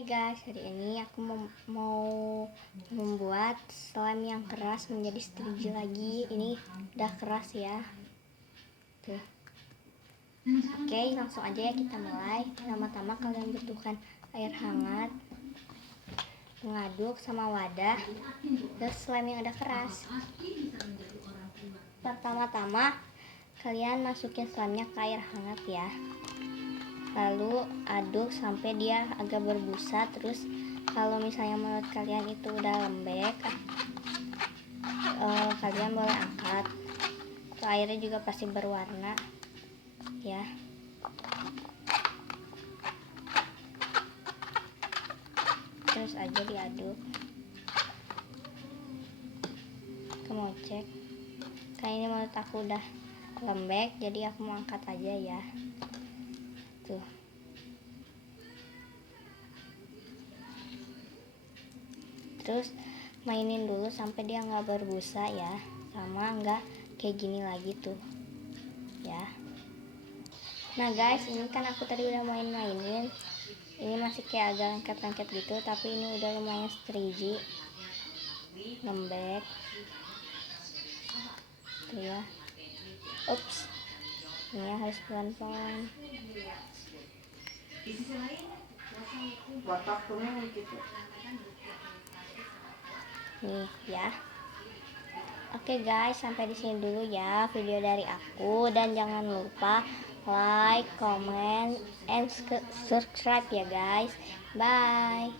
Hai guys, hari ini aku mau membuat slime yang keras menjadi steril lagi. Ini udah keras ya. Tuh. Oke, langsung aja ya kita mulai. Pertama-tama kalian butuhkan air hangat, pengaduk sama wadah, dan slime yang udah keras. Pertama-tama kalian masukin slime-nya ke air hangat ya. Lalu aduk sampai dia agak berbusa. Terus kalau misalnya menurut kalian itu udah lembek, kalian boleh angkat. Tuh, airnya juga pasti berwarna ya. Terus aja diaduk, aku mau cek. Kayak ini menurut aku udah lembek, jadi aku mau angkat aja ya. Tuh. Terus mainin dulu sampai dia nggak berbusa ya, sama nggak kayak gini lagi tuh ya. Nah guys, ini kan aku tadi udah mainin, ini masih kayak agak lengket-lengket gitu, tapi ini udah lumayan steriji, lembek tuh ya. Ups, ini ya harus pelan-pelan. Nih ya. Oke guys, sampai di sini dulu ya video dari aku, dan jangan lupa like, comment, and subscribe ya guys. Bye.